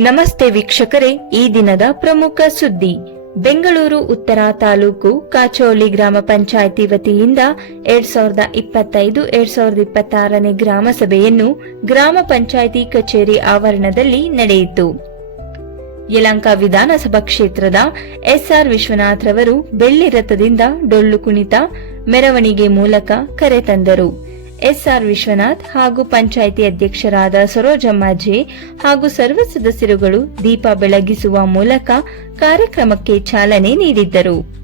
ನಮಸ್ತೆ ವೀಕ್ಷಕರೇ, ಈ ದಿನದ ಪ್ರಮುಖ ಸುದ್ದಿ. ಬೆಂಗಳೂರು ಉತ್ತರ ತಾಲೂಕು ಕಾಚೋಳಿ ಗ್ರಾಮ ಪಂಚಾಯಿತಿ ವತಿಯಿಂದ ಎರಡ್ ಸಾವಿರದ ಇಪ್ಪತ್ತೈದು, ಎರಡ್ ಸಾವಿರದ ಇಪ್ಪತ್ತಾರನೇ ಗ್ರಾಮ ಸಭೆಯನ್ನು ಗ್ರಾಮ ಪಂಚಾಯಿತಿ ಕಚೇರಿ ಆವರಣದಲ್ಲಿ ನಡೆಯಿತು. ಯಲಂಕ ವಿಧಾನಸಭಾ ಕ್ಷೇತ್ರದ ಎಸ್ಆರ್ ವಿಶ್ವನಾಥ್ ರವರು ಬೆಳ್ಳಿ ರಥದಿಂದ ಡೊಳ್ಳು ಕುಣಿತ, ಮೆರವಣಿಗೆ ಮೂಲಕ ಕರೆ ತಂದರು. ಎಸ್ಆರ್ ವಿಶ್ವನಾಥ್ ಹಾಗೂ ಪಂಚಾಯಿತಿ ಅಧ್ಯಕ್ಷರಾದ ಸರೋಜಮ್ಮ ಜೆ ಹಾಗೂ ಸರ್ವ ಸದಸ್ಯರುಗಳು ದೀಪ ಬೆಳಗಿಸುವ ಮೂಲಕ ಕಾರ್ಯಕ್ರಮಕ್ಕೆ ಚಾಲನೆ ನೀಡಿದ್ದರು.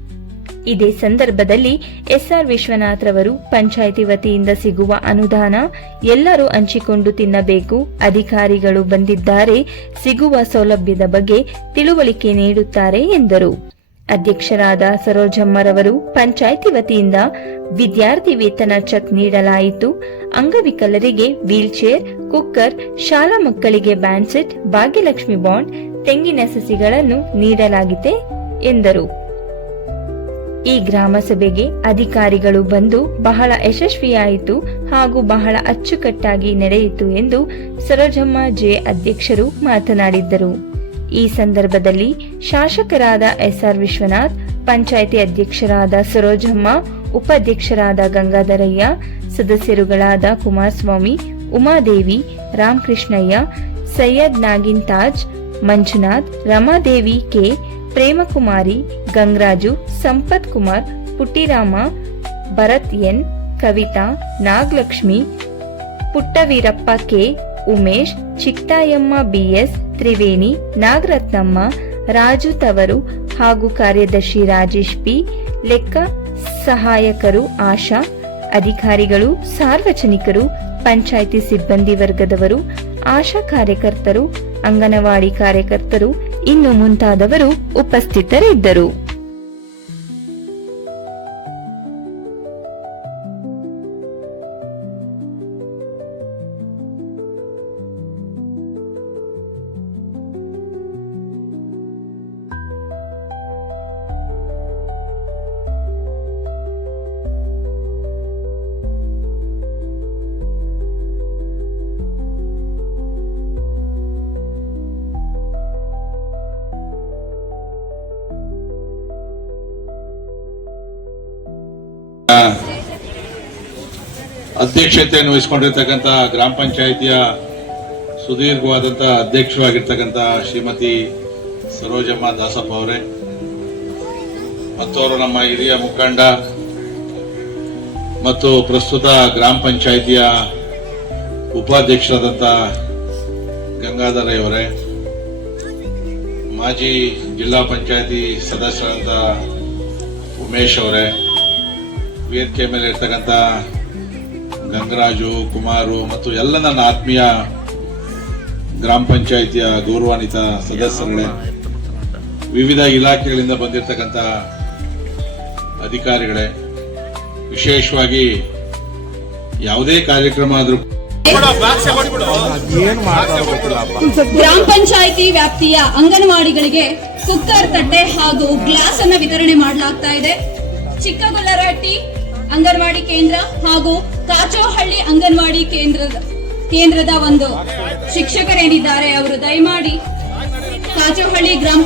ಇದೇ ಸಂದರ್ಭದಲ್ಲಿ ಎಸ್ಆರ್ ವಿಶ್ವನಾಥ್ ರವರು ಪಂಚಾಯಿತಿ ವತಿಯಿಂದ ಸಿಗುವ ಅನುದಾನ ಎಲ್ಲರೂ ಹಂಚಿಕೊಂಡು ತಿನ್ನಬೇಕು, ಅಧಿಕಾರಿಗಳು ಬಂದಿದ್ದಾರೆ, ಸಿಗುವ ಸೌಲಭ್ಯದ ಬಗ್ಗೆ ತಿಳುವಳಿಕೆ ನೀಡುತ್ತಾರೆ ಎಂದರು. ಅಧ್ಯಕ್ಷರಾದ ಸರೋಜಮ್ಮರವರು ಪಂಚಾಯಿತಿ ವತಿಯಿಂದ ವಿದ್ಯಾರ್ಥಿ ವೇತನ ಚೆಕ್ ನೀಡಲಾಯಿತು. ಅಂಗವಿಕಲರಿಗೆ ವೀಲ್ಚೇರ್, ಕುಕ್ಕರ್, ಶಾಲಾ ಮಕ್ಕಳಿಗೆ ಬ್ಯಾಂಡ್ ಸೆಟ್ ಭಾಗ್ಯಲಕ್ಷ್ಮಿ ಬಾಂಡ್, ತೆಂಗಿನ ಸಸಿಗಳನ್ನು ನೀಡಲಾಗಿದೆ ಎಂದರು. ಈ ಗ್ರಾಮ ಸಭೆಗೆ ಅಧಿಕಾರಿಗಳು ಬಂದು ಬಹಳ ಯಶಸ್ವಿಯಾಯಿತು ಹಾಗೂ ಬಹಳ ಅಚ್ಚುಕಟ್ಟಾಗಿ ನಡೆಯಿತು ಎಂದು ಸರೋಜಮ್ಮ ಜೆ ಅಧ್ಯಕ್ಷರು ಮಾತನಾಡಿದ್ದರು. ಈ ಸಂದರ್ಭದಲ್ಲಿ ಶಾಸಕರಾದ ಎಸ್ಆರ್ ವಿಶ್ವನಾಥ್, ಪಂಚಾಯಿತಿ ಅಧ್ಯಕ್ಷರಾದ ಸರೋಜಮ್ಮ, ಉಪಾಧ್ಯಕ್ಷರಾದ Gangadharaiah, ಸದಸ್ಯರುಗಳಾದ Kumaraswamy, Umadevi, Ramakrishnaiah, Syed Nagin Taj, Manjunath, Ramadevi K, Premakumari, Gangaraju, Sampath Kumar, Puttirama, Bharath N, Kavitha, Nagalakshmi, Puttaveerappa K Umesh, Chiktayamma BS Triveni, Nagarathnamma, Raju ತವರು ಹಾಗೂ ಕಾರ್ಯದರ್ಶಿ ರಾಜೇಶ್ ಪಿ. ಲೆಕ್ಕ ಸಹಾಯಕರು ಆಶಾ, ಅಧಿಕಾರಿಗಳು, ಸಾರ್ವಜನಿಕರು, ಪಂಚಾಯಿತಿ ಸಿಬ್ಬಂದಿ ವರ್ಗದವರು, ಆಶಾ ಕಾರ್ಯಕರ್ತರು, ಅಂಗನವಾಡಿ ಕಾರ್ಯಕರ್ತರು, ಇನ್ನು ಮುಂತಾದವರು ಉಪಸ್ಥಿತರಿದ್ದರು. ಅಧ್ಯಕ್ಷತೆಯನ್ನು ವಹಿಸಿಕೊಂಡಿರ್ತಕ್ಕಂಥ ಗ್ರಾಮ ಪಂಚಾಯಿತಿಯ ಸುದೀರ್ಘವಾದಂಥ ಅಧ್ಯಕ್ಷರಾಗಿರ್ತಕ್ಕಂಥ ಶ್ರೀಮತಿ ಸರೋಜಮ್ಮ ದಾಸಪ್ಪ ಅವರೇ, ಮತ್ತವರು ನಮ್ಮ ಹಿರಿಯ ಮುಖಂಡ ಮತ್ತು ಪ್ರಸ್ತುತ ಗ್ರಾಮ ಪಂಚಾಯಿತಿಯ ಉಪಾಧ್ಯಕ್ಷರಾದಂಥ ಗಂಗಾಧರಯ್ಯವರೇ ಮಾಜಿ ಜಿಲ್ಲಾ ಪಂಚಾಯಿತಿ ಸದಸ್ಯರಾದಂಥ ಉಮೇಶ್ ಅವರೇ ವೇದಿಕೆ ಮೇಲೆ ಇರ್ತಕ್ಕಂಥ ಗಂಗರಾಜು ಕುಮಾರು ಮತ್ತು ಎಲ್ಲ ನನ್ನ ಆತ್ಮೀಯ ಗ್ರಾಮ ಪಂಚಾಯಿತಿಯ ಗೌರವಾನ್ವಿತ ಸದಸ್ಯರುಗಳೇ ವಿವಿಧ ಇಲಾಖೆಗಳಿಂದ ಬಂದಿರತಕ್ಕಂಥ ಅಧಿಕಾರಿಗಳೇ ವಿಶೇಷವಾಗಿ ಯಾವುದೇ ಕಾರ್ಯಕ್ರಮ ಆದರೂ ಗ್ರಾಮ ಪಂಚಾಯಿತಿ ವ್ಯಾಪ್ತಿಯ ಅಂಗನವಾಡಿಗಳಿಗೆ ಕುಕ್ಕರ್ ತಟ್ಟೆ ಹಾಗೂ ಗ್ಲಾಸ್ ಅನ್ನ ವಿತರಣೆ ಮಾಡಲಾಗ್ತಾ ಇದೆ. ಚಿಕ್ಕಗೊಲ್ಲರಹಟ್ಟಿ ಅಂಗನವಾಡಿ ಕೇಂದ್ರ ಹಾಗೂ ಕಾಚೋಹಳ್ಳಿ ಅಂಗನವಾಡಿ ಕೇಂದ್ರದ ಕೇಂದ್ರದ ಒಂದು ಶಿಕ್ಷಕರೇನಿದ್ದಾರೆ ಅವರು ದಯಮಾಡಿ ಕಾಚೋಹಳ್ಳಿ ಗ್ರಾಮ